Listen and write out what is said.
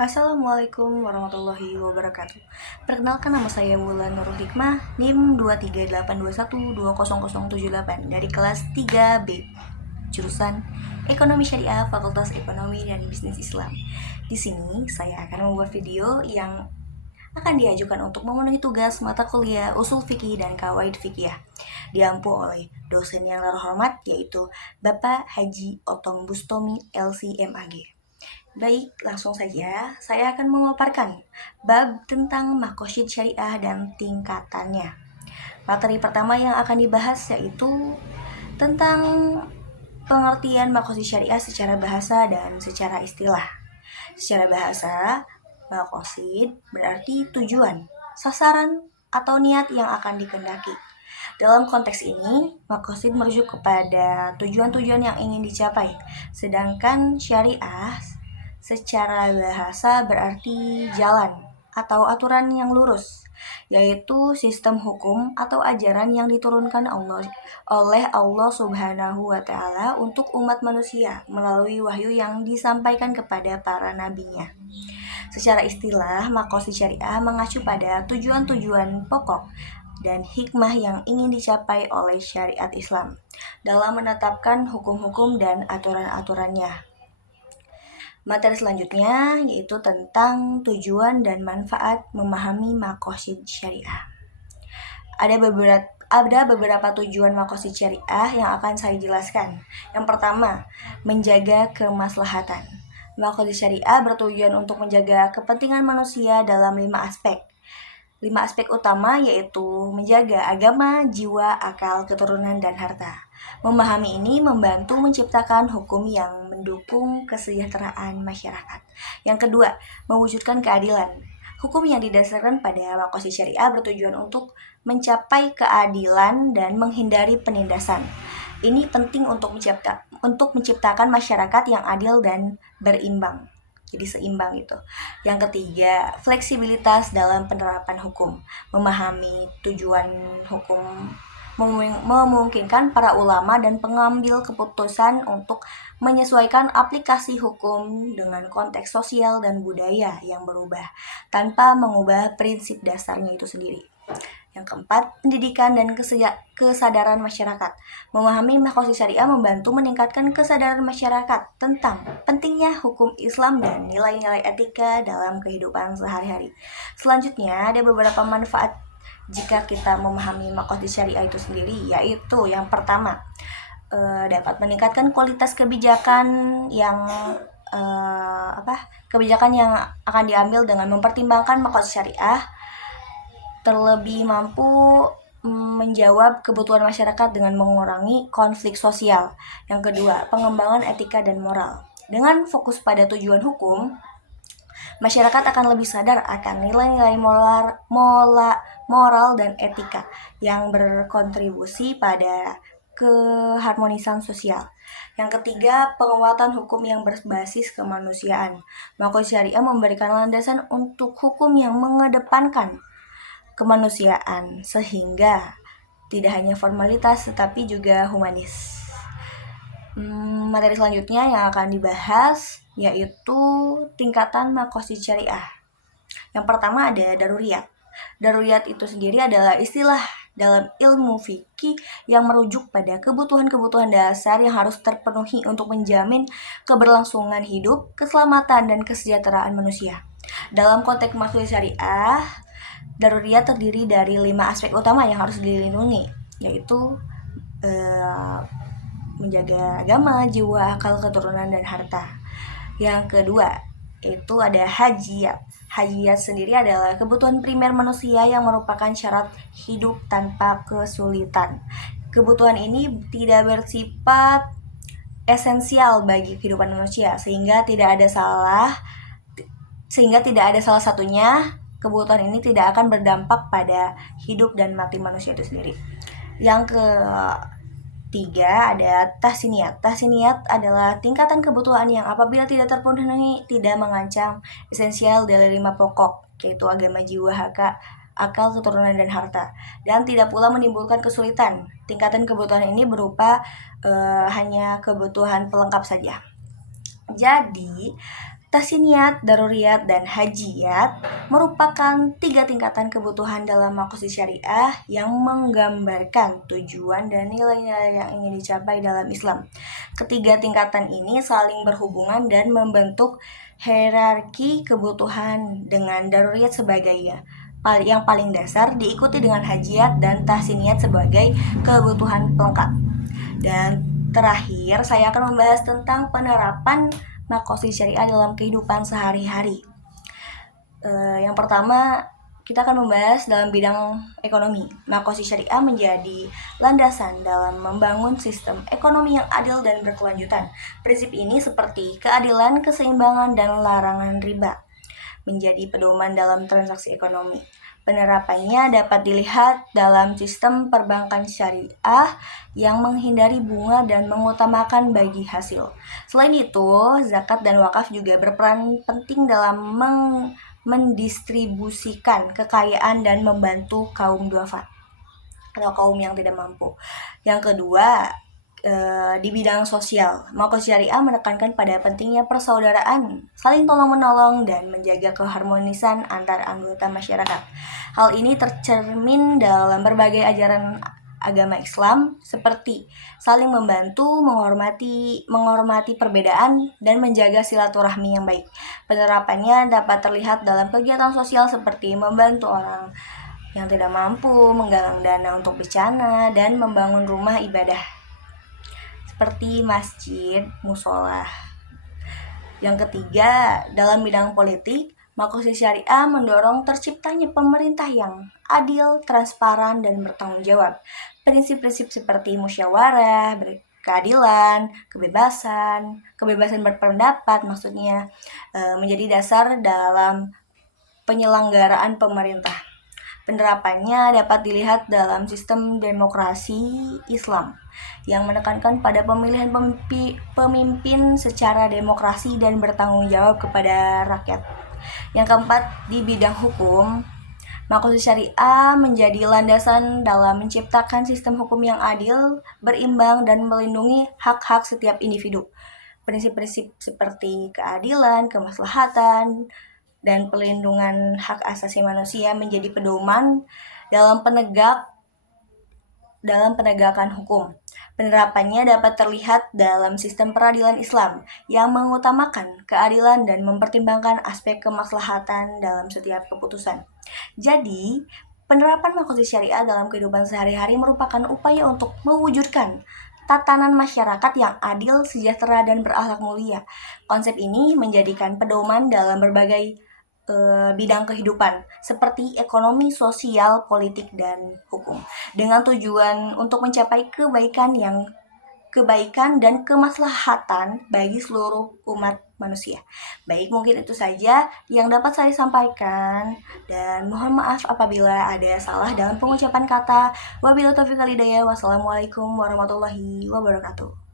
Assalamualaikum warahmatullahi wabarakatuh. Perkenalkan, nama saya Wulan Nurul Hikmah, NIM 23821200078 dari kelas 3B, jurusan Ekonomi Syariah, Fakultas Ekonomi dan Bisnis Islam. Di sini saya akan membuat video yang akan diajukan untuk memenuhi tugas mata kuliah Usul Fikih dan Kawaid Fikih, diampu oleh dosen yang terhormat, yaitu Bapak Haji Otong Bustomi LC MAG. Baik, langsung saja saya akan memaparkan bab tentang makosyid syariah dan tingkatannya. Materi pertama yang akan dibahas yaitu tentang pengertian makosyid syariah secara bahasa dan secara istilah. Secara bahasa, makosid berarti tujuan, sasaran, atau niat yang akan dikehendaki. Dalam konteks ini, makosid merujuk kepada tujuan-tujuan yang ingin dicapai, sedangkan syariah secara bahasa berarti jalan atau aturan yang lurus, yaitu sistem hukum atau ajaran yang diturunkan oleh Allah Subhanahu wa Ta'ala untuk umat manusia melalui wahyu yang disampaikan kepada para nabinya. Secara istilah, makosid syariah mengacu pada tujuan-tujuan pokok dan hikmah yang ingin dicapai oleh syariat Islam dalam menetapkan hukum-hukum dan aturan-aturannya. Materi selanjutnya yaitu tentang tujuan dan manfaat memahami makosid syariah. Ada beberapa tujuan makosid syariah yang akan saya jelaskan. Yang pertama, menjaga kemaslahatan. Makosid syariah bertujuan untuk menjaga kepentingan manusia dalam 5 aspek. 5 aspek utama yaitu menjaga agama, jiwa, akal, keturunan, dan harta. Memahami ini membantu menciptakan hukum yang mendukung kesejahteraan masyarakat. Yang kedua, mewujudkan keadilan. Hukum yang didasarkan pada makosid syariah bertujuan untuk mencapai keadilan dan menghindari penindasan. Ini penting untuk menciptakan masyarakat yang adil dan berimbang. Jadi seimbang gitu. Yang ketiga, fleksibilitas dalam penerapan hukum. Memahami tujuan hukum memungkinkan para ulama dan pengambil keputusan untuk menyesuaikan aplikasi hukum dengan konteks sosial dan budaya yang berubah tanpa mengubah prinsip dasarnya itu sendiri. Yang keempat, pendidikan dan kesadaran masyarakat. Memahami makosid syariah membantu meningkatkan kesadaran masyarakat tentang pentingnya hukum Islam dan nilai-nilai etika dalam kehidupan sehari-hari. Selanjutnya, ada beberapa manfaat jika kita memahami makosid syariah itu sendiri, yaitu yang pertama, dapat meningkatkan kualitas kebijakan yang kebijakan yang akan diambil dengan mempertimbangkan makosid syariah, terlebih mampu menjawab kebutuhan masyarakat dengan mengurangi konflik sosial. Yang kedua, pengembangan etika dan moral. Dengan fokus pada tujuan hukum, masyarakat akan lebih sadar akan nilai-nilai moral dan etika yang berkontribusi pada keharmonisan sosial. Yang ketiga, penguatan hukum yang berbasis kemanusiaan. Makosid syariah memberikan landasan untuk hukum yang mengedepankan kemanusiaan, sehingga tidak hanya formalitas tetapi juga humanis. Materi selanjutnya yang akan dibahas yaitu tingkatan makosid syariah. Yang pertama ada daruriyat. Daruriyat itu sendiri adalah istilah dalam ilmu fikih yang merujuk pada kebutuhan-kebutuhan dasar yang harus terpenuhi untuk menjamin keberlangsungan hidup, keselamatan, dan kesejahteraan manusia. Dalam konteks makosid syariah, daruriyat terdiri dari 5 aspek utama yang harus dilindungi, yaitu menjaga agama, jiwa, akal, keturunan, dan harta. Yang kedua, itu ada hajiyat. Hajiyat sendiri adalah kebutuhan primer manusia yang merupakan syarat hidup tanpa kesulitan. Kebutuhan ini tidak bersifat esensial bagi kehidupan manusia, sehingga tidak ada salah satunya kebutuhan ini tidak akan berdampak pada hidup dan mati manusia itu sendiri. Yang ketiga ada tahsiniyat. Tahsiniyat adalah tingkatan kebutuhan yang apabila tidak terpenuhi tidak mengancam esensial dari 5 pokok, yaitu agama, jiwa, akal, keturunan, dan harta, dan tidak pula menimbulkan kesulitan. Tingkatan kebutuhan ini berupa hanya kebutuhan pelengkap saja. Jadi Tasniat, daruriyat, dan hajiyat merupakan 3 tingkatan kebutuhan dalam makosid syariah yang menggambarkan tujuan dan nilai-nilai yang ingin dicapai dalam Islam. Ketiga tingkatan ini saling berhubungan dan membentuk hierarki kebutuhan dengan daruriyat sebagai yang paling dasar, diikuti dengan hajiyat dan tahsiniyat sebagai kebutuhan pelengkap. Dan terakhir, saya akan membahas tentang penerapan makosid syariah dalam kehidupan sehari-hari. Yang pertama, kita akan membahas dalam bidang ekonomi. Makosid syariah menjadi landasan dalam membangun sistem ekonomi yang adil dan berkelanjutan. Prinsip ini seperti keadilan, keseimbangan, dan larangan riba menjadi pedoman dalam transaksi ekonomi. Penerapannya dapat dilihat dalam sistem perbankan syariah yang menghindari bunga dan mengutamakan bagi hasil. Selain itu, zakat dan wakaf juga berperan penting dalam mendistribusikan kekayaan dan membantu kaum duafa atau kaum yang tidak mampu. Yang kedua, di bidang sosial, makosid syariah menekankan pada pentingnya persaudaraan, saling tolong-menolong, dan menjaga keharmonisan antar anggota masyarakat. Hal ini tercermin dalam berbagai ajaran agama Islam seperti saling membantu, menghormati perbedaan, dan menjaga silaturahmi yang baik. Penerapannya dapat terlihat dalam kegiatan sosial seperti membantu orang yang tidak mampu, menggalang dana untuk bencana, dan membangun rumah ibadah seperti masjid, musola. Yang ketiga, dalam bidang politik, makosid syariah mendorong terciptanya pemerintah yang adil, transparan, dan bertanggung jawab. Prinsip-prinsip seperti musyawarah, keadilan, kebebasan berpendapat maksudnya menjadi dasar dalam penyelenggaraan pemerintah. Penerapannya dapat dilihat dalam sistem demokrasi Islam yang menekankan pada pemilihan pemimpin secara demokrasi dan bertanggung jawab kepada rakyat. Yang keempat, di bidang hukum, makosid syariah menjadi landasan dalam menciptakan sistem hukum yang adil, berimbang, dan melindungi hak-hak setiap individu. Prinsip-prinsip seperti keadilan, kemaslahatan, dan pelindungan hak asasi manusia menjadi pedoman dalam penegakan hukum. Penerapannya dapat terlihat dalam sistem peradilan Islam yang mengutamakan keadilan dan mempertimbangkan aspek kemaslahatan dalam setiap keputusan. Jadi, penerapan makosid syariah dalam kehidupan sehari-hari merupakan upaya untuk mewujudkan tatanan masyarakat yang adil, sejahtera, dan berakhlak mulia. Konsep ini menjadikan pedoman dalam berbagai bidang kehidupan seperti ekonomi, sosial, politik, dan hukum dengan tujuan untuk mencapai kebaikan dan kemaslahatan bagi seluruh umat manusia. Baik, mungkin itu saja yang dapat saya sampaikan dan mohon maaf apabila ada salah dalam pengucapan kata. Wabillahi taufiq wal hidayah. Wassalamualaikum warahmatullahi wabarakatuh.